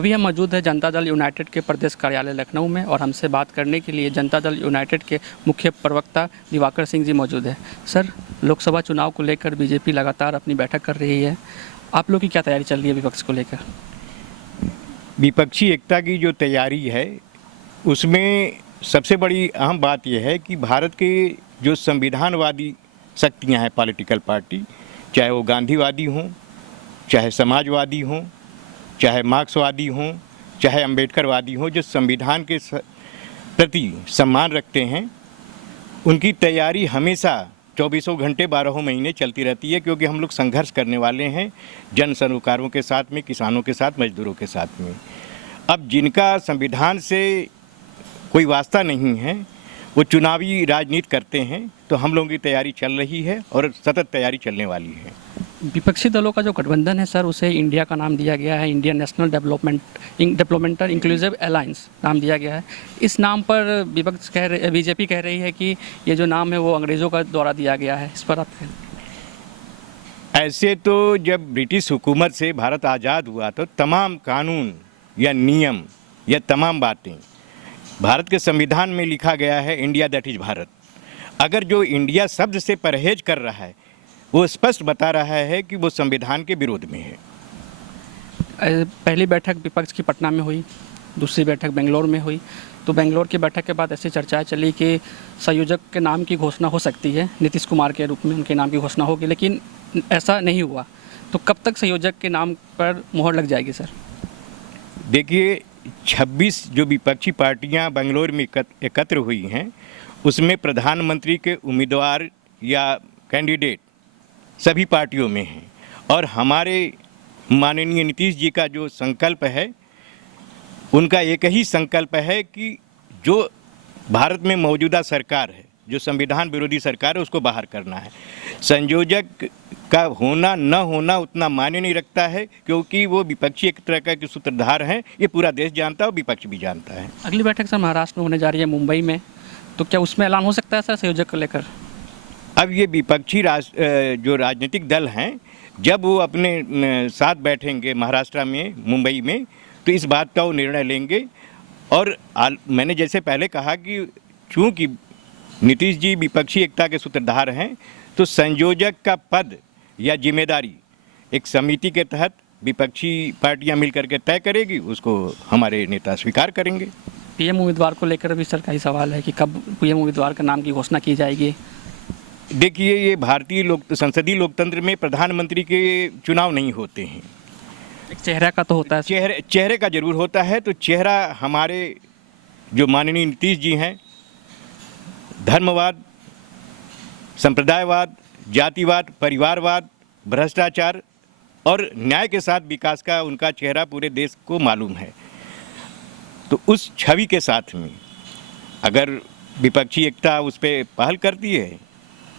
अभी हम मौजूद है जनता दल यूनाइटेड के प्रदेश कार्यालय लखनऊ में और हमसे बात करने के लिए जनता दल यूनाइटेड के मुख्य प्रवक्ता दिवाकर सिंह जी मौजूद है। सर, लोकसभा चुनाव को लेकर बीजेपी लगातार अपनी बैठक कर रही है, आप लोग की क्या तैयारी चल रही है विपक्ष को लेकर? विपक्षी एकता की जो तैयारी है उसमें सबसे बड़ी अहम बात यह है कि भारत के जो संविधानवादी शक्तियां हैं, पॉलिटिकल पार्टी, चाहे वो गांधीवादी हों, चाहे समाजवादी हों, चाहे मार्क्सवादी हों, चाहे अम्बेडकरवादी हों, जो संविधान के प्रति सम्मान रखते हैं, उनकी तैयारी हमेशा 24 घंटे 12 महीने चलती रहती है, क्योंकि हम लोग संघर्ष करने वाले हैं जन सरोकारों के साथ में, किसानों के साथ, मजदूरों के साथ में। अब जिनका संविधान से कोई वास्ता नहीं है वो चुनावी राजनीति करते हैं, तो हम लोगों की तैयारी चल रही है और सतत तैयारी चलने वाली है। विपक्षी दलों का जो गठबंधन है सर, उसे इंडिया का नाम दिया गया है, Indian national developmental inclusive alliance नाम दिया गया है। इस नाम पर विपक्ष बीजेपी कह रही है कि ये जो नाम है वो अंग्रेज़ों का द्वारा दिया गया है, इस पर आप ऐसे तो जब ब्रिटिश हुकूमत से भारत आज़ाद हुआ तो तमाम कानून या नियम या तमाम बातें भारत के संविधान में लिखा गया है, इंडिया दैट इज भारत। अगर जो इंडिया शब्द से परहेज कर रहा है वो स्पष्ट बता रहा है कि वो संविधान के विरोध में है। पहली बैठक विपक्ष की पटना में हुई, दूसरी बैठक बेंगलोर में हुई, तो बेंगलोर की बैठक के बाद ऐसी चर्चाएं चली कि संयोजक के नाम की घोषणा हो सकती है, नीतीश कुमार के रूप में उनके नाम की घोषणा होगी, लेकिन ऐसा नहीं हुआ। तो कब तक संयोजक के नाम पर मुहर लग जाएगी सर? देखिए, 26 जो विपक्षी पार्टियां बेंगलोर में एकत्र हुई हैं, उसमें प्रधानमंत्री के उम्मीदवार या कैंडिडेट सभी पार्टियों में हैं, और हमारे माननीय नीतीश जी का जो संकल्प है, उनका एक ही संकल्प है कि जो भारत में मौजूदा सरकार है, जो संविधान विरोधी सरकार है, उसको बाहर करना है। संयोजक का होना न होना उतना मायने नहीं रखता है, क्योंकि वो विपक्षी एक तरह का सूत्रधार हैं, ये पूरा देश जानता है और विपक्ष भी जानता है। अगली बैठक सर महाराष्ट्र में होने जा रही है, मुंबई में, तो क्या उसमें ऐलान हो सकता है सर संयोजक को लेकर? अब ये विपक्षी जो राजनीतिक दल हैं, जब वो अपने साथ बैठेंगे महाराष्ट्र में, मुंबई में, तो इस बात का वो निर्णय लेंगे। और मैंने जैसे पहले कहा कि चूँकि नीतीश जी विपक्षी एकता के सूत्रधार हैं, तो संयोजक का पद या जिम्मेदारी एक समिति के तहत विपक्षी पार्टियां मिलकर के तय करेगी, उसको हमारे नेता स्वीकार करेंगे। पीएम उम्मीदवार को लेकर भी सर का ही सवाल है कि कब पीएम उम्मीदवार के नाम की घोषणा की जाएगी? देखिए, ये भारतीय संसदीय लोकतंत्र में प्रधानमंत्री के चुनाव नहीं होते हैं। एक चेहरा का तो होता है। चेहरे का जरूर होता है। तो चेहरा हमारे जो माननीय नीतीश जी हैं, धर्मवाद, संप्रदायवाद, जातिवाद, परिवारवाद, भ्रष्टाचार और न्याय के साथ विकास का उनका चेहरा पूरे देश को मालूम है। तो उस छवि के साथ में अगर विपक्षी एकता उस पर पहल करती है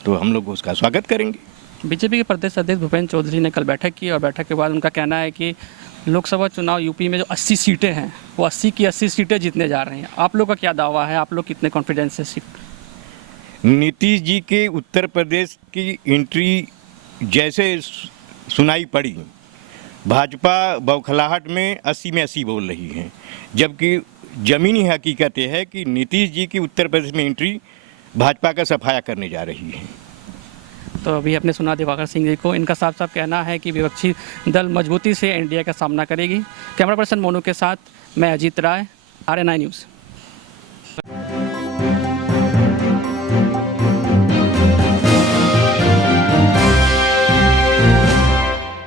तो हम लोग उसका स्वागत करेंगे। बीजेपी के प्रदेश अध्यक्ष भूपेंद्र चौधरी ने कल बैठक की और बैठक के बाद उनका कहना है कि लोकसभा चुनाव यूपी में जो 80 सीटें हैं वो 80 की 80 सीटें जीतने जा रही हैं। आप लोग का क्या दावा है, आप लोग कितने कॉन्फिडेंस से सीट? नीतीश जी के उत्तर प्रदेश की एंट्री जैसे सुनाई पड़ी, भाजपा बौखलाहट में 80 में 80 बोल रही है, जबकि ज़मीनी हकीकत यह है कि नीतीश जी की उत्तर प्रदेश में एंट्री भाजपा का सफाया करने जा रही है। तो अभी आपने सुना दिवाकर सिंह जी को, इनका साफ साफ कहना है कि विपक्षी दल मजबूती से एनडीए का सामना करेगी। कैमरा पर्सन मोनू के साथ मैं अजीत राय, RNI न्यूज़।